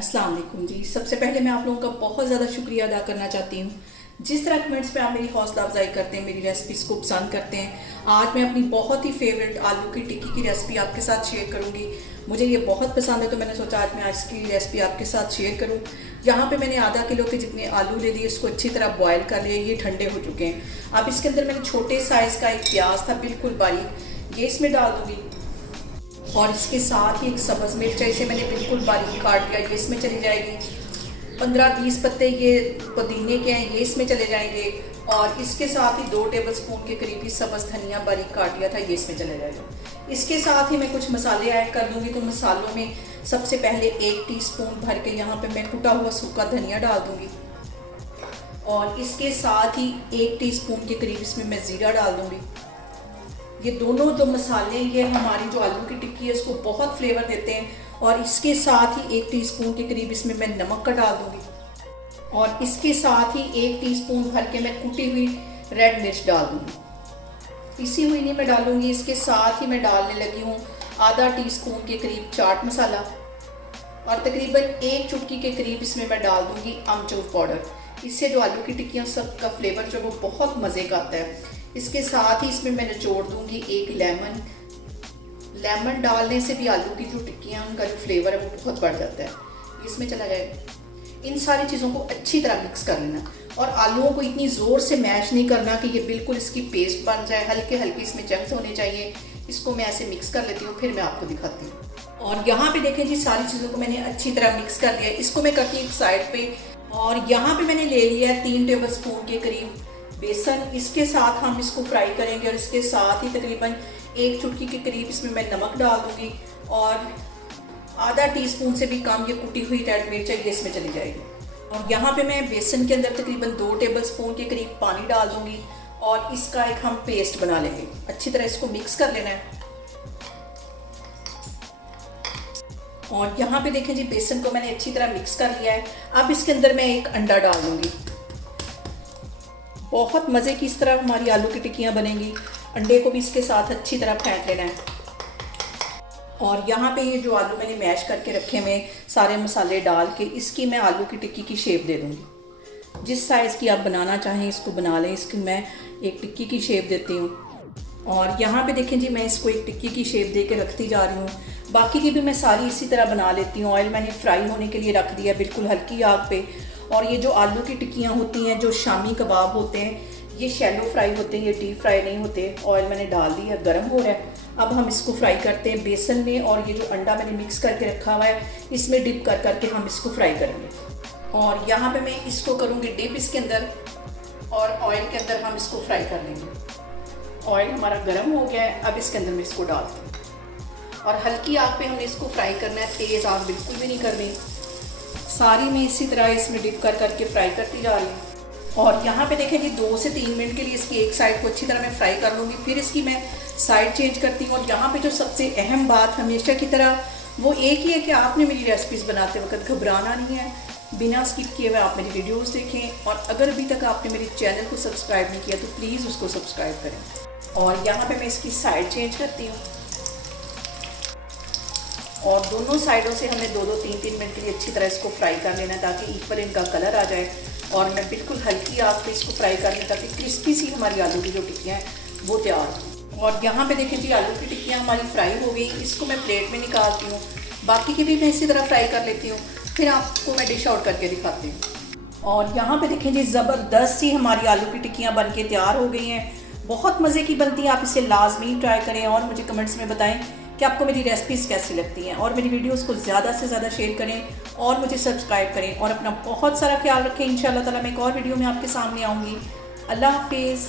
अस्सलाम वालेकुम जी। सबसे पहले मैं आप लोगों का बहुत ज़्यादा शुक्रिया अदा करना चाहती हूँ। जिस तरह कमेंट्स पे आप मेरी हौसला अफजाई करते हैं, मेरी रेसिपीज़ को पसंद करते हैं। आज मैं अपनी बहुत ही फेवरेट आलू की टिक्की की रेसिपी आपके साथ शेयर करूँगी। मुझे ये बहुत पसंद है तो मैंने सोचा आज मैं इसकी रेसिपी आपके साथ शेयर करूँ। यहाँ पे मैंने आधा किलो के जितने आलू ले लिए, इसको अच्छी तरह बॉयल कर लिए। ये ठंडे हो चुके हैं। अब इसके अंदर मैंने छोटे साइज़ का एक प्याज था बिल्कुल बारीक, ये इसमें डाल दूँगी। और इसके साथ ही एक सब्ज़ मिर्च है, इसे मैंने बिल्कुल बारीक काट लिया, ये इसमें चली जाएगी। 15-20 पत्ते ये पुदीने के हैं, ये इसमें चले जाएंगे। और इसके साथ ही 2 टेबलस्पून के करीब ही सब्ज़ धनिया बारीक काट लिया था, ये इसमें चले जाएगा। इसके साथ ही मैं कुछ मसाले ऐड कर दूंगी। तो मसालों में सबसे पहले 1 टीस्पून भर के यहाँ पे मैं कुटा हुआ सूखा धनिया डाल दूंगी। और इसके साथ ही 1 टीस्पून के करीब इसमें मैं ज़ीरा डाल दूंगी। ये दोनों जो मसाले ये हमारी जो आलू की टिक्की है इसको बहुत फ्लेवर देते हैं। और इसके साथ ही 1 टीस्पून के करीब इसमें मैं नमक का डाल दूंगी। और इसके साथ ही 1 टीस्पून भर के मैं कुटी हुई रेड मिर्च डाल दूंगी। पिसी हुई नहीं मैं डालूंगी। इसके साथ ही मैं डालने लगी हूँ आधा टीस्पून के करीब चाट मसाला। और तकरीबन 1 चुटकी के करीब इसमें मैं डाल दूंगी अमचूर पाउडर। इससे जो आलू की टिक्कियाँ सबका फ्लेवर जो वो बहुत मज़े का आता है। इसके साथ ही इसमें मैं निचोड़ दूंगी 1 लेमन। लेमन डालने से भी आलू की जो टिक्कियाँ उनका जो फ्लेवर है वो बहुत बढ़ जाता है, इसमें चला जाएगा। इन सारी चीज़ों को अच्छी तरह मिक्स कर लेना। और आलूओं को इतनी ज़ोर से मैश नहीं करना कि ये बिल्कुल इसकी पेस्ट बन जाए, हल्के हल्के इसमें चंक्स होने चाहिए। इसको मैं ऐसे मिक्स कर लेती हूँ, फिर मैं आपको दिखाती हूँ। और यहाँ पे देखें जी, सारी चीज़ों को मैंने अच्छी तरह मिक्स कर लिया। इसको मैं करती हूँ एक साइड पे। और यहाँ पे मैंने ले लिया है 3 टेबलस्पून के करीब बेसन। इसके साथ हम इसको फ्राई करेंगे। और इसके साथ ही तकरीबन 1 चुटकी के करीब इसमें मैं नमक डाल दूंगी। और आधा टीस्पून से भी कम ये कुटी हुई रेड मिर्च है, ये इसमें चली जाएगी। और यहाँ पे मैं बेसन के अंदर तकरीबन 2 टेबलस्पून के करीब पानी डाल दूंगी। और इसका एक हम पेस्ट बना लेंगे। अच्छी तरह इसको मिक्स कर लेना है। और यहाँ पे देखें जी, बेसन को मैंने अच्छी तरह मिक्स कर लिया है। अब इसके अंदर मैं एक अंडा डाल दूंगी। बहुत मज़े की इस तरह हमारी आलू की टिक्कियाँ बनेंगी। अंडे को भी इसके साथ अच्छी तरह फेंट लेना है। और यहाँ पे ये जो आलू मैंने मैश करके रखे हुए सारे मसाले डाल के इसकी मैं आलू की टिक्की की शेप दे दूँगी। जिस साइज़ की आप बनाना चाहें इसको बना लें। इसकी मैं एक टिक्की की शेप देती हूँ। और यहाँ पे देखें जी, मैं इसको एक टिक्की की शेप दे के रखती जा रही हूँ। बाकी की भी मैं सारी इसी तरह बना लेती हूँ। ऑयल मैंने फ्राई होने के लिए रख दिया बिल्कुल हल्की आग पे। और ये जो आलू की टिक्कियाँ होती हैं, जो शामी कबाब होते हैं, ये शैलो फ्राई होते हैं, ये डीप फ्राई नहीं होते। ऑयल मैंने डाल दिया, गर्म हो रहा है। अब हम इसको फ्राई करते हैं बेसन में। और ये जो अंडा मैंने मिक्स करके रखा हुआ है इसमें डिप कर करके हम इसको फ्राई करेंगे। और यहाँ पे मैं इसको करूँगी डिप इसके अंदर। और ऑयल के अंदर हम इसको फ्राई कर लेंगे। ऑयल हमारा गर्म हो गया है। अब इसके अंदर मैं इसको डालती हूँ। और हल्की आग पे हमने इसको फ्राई करना है, तेज़ आग बिल्कुल भी नहीं करनी। सारी मैं इसी तरह इसमें डिप कर करके फ्राई करती जा रही हूँ। और यहाँ पे देखें जी, 2 से 3 मिनट के लिए इसकी एक साइड को अच्छी तरह मैं फ्राई कर लूँगी। फिर इसकी मैं साइड चेंज करती हूँ। और यहाँ पे जो सबसे अहम बात हमेशा की तरह वो एक ही है कि आपने मेरी रेसिपीज़ बनाते वक्त घबराना नहीं है। बिना स्किप किए हुए आप मेरी वीडियोज़ देखें। और अगर अभी तक आपने मेरे चैनल को सब्सक्राइब नहीं किया तो प्लीज़ उसको सब्सक्राइब करें। और यहाँ पर मैं इसकी साइड चेंज करती हूँ। और दोनों साइडों से हमें 2-2, 3-3 मिनट के लिए अच्छी तरह इसको फ्राई कर लेना है ताकि इक्वल इनका कलर आ जाए। और मैं बिल्कुल हल्की आग पे इसको फ्राई कर लूँ ताकि क्रिस्पी सी हमारी आलू की जो टिक्कियाँ हैं वो तैयार हो। और यहाँ पे देखें जी, आलू की टिक्कियाँ हमारी फ्राई हो गई। इसको मैं प्लेट में निकालती हूँ। बाकी की भी मैं इसी तरह फ्राई कर लेती हूँ। फिर आपको मैं डिश आउट करके दिखाती हूँ। और यहाँ पर देखें जी, ज़बरदस्त सी हमारी आलू की टिक्कियाँ बन के तैयार हो गई हैं। बहुत मज़े की बनती है। आप इसे लाजमी ट्राई करें और मुझे कमेंट्स में बताएं कि आपको मेरी रेसिपीज़ कैसी लगती हैं। और मेरी वीडियोस को ज़्यादा से ज़्यादा शेयर करें और मुझे सब्सक्राइब करें। और अपना बहुत सारा ख्याल रखें। इंशाल्लाह ताला मैं एक और वीडियो में आपके सामने आऊँगी। अल्लाह हाफिज़।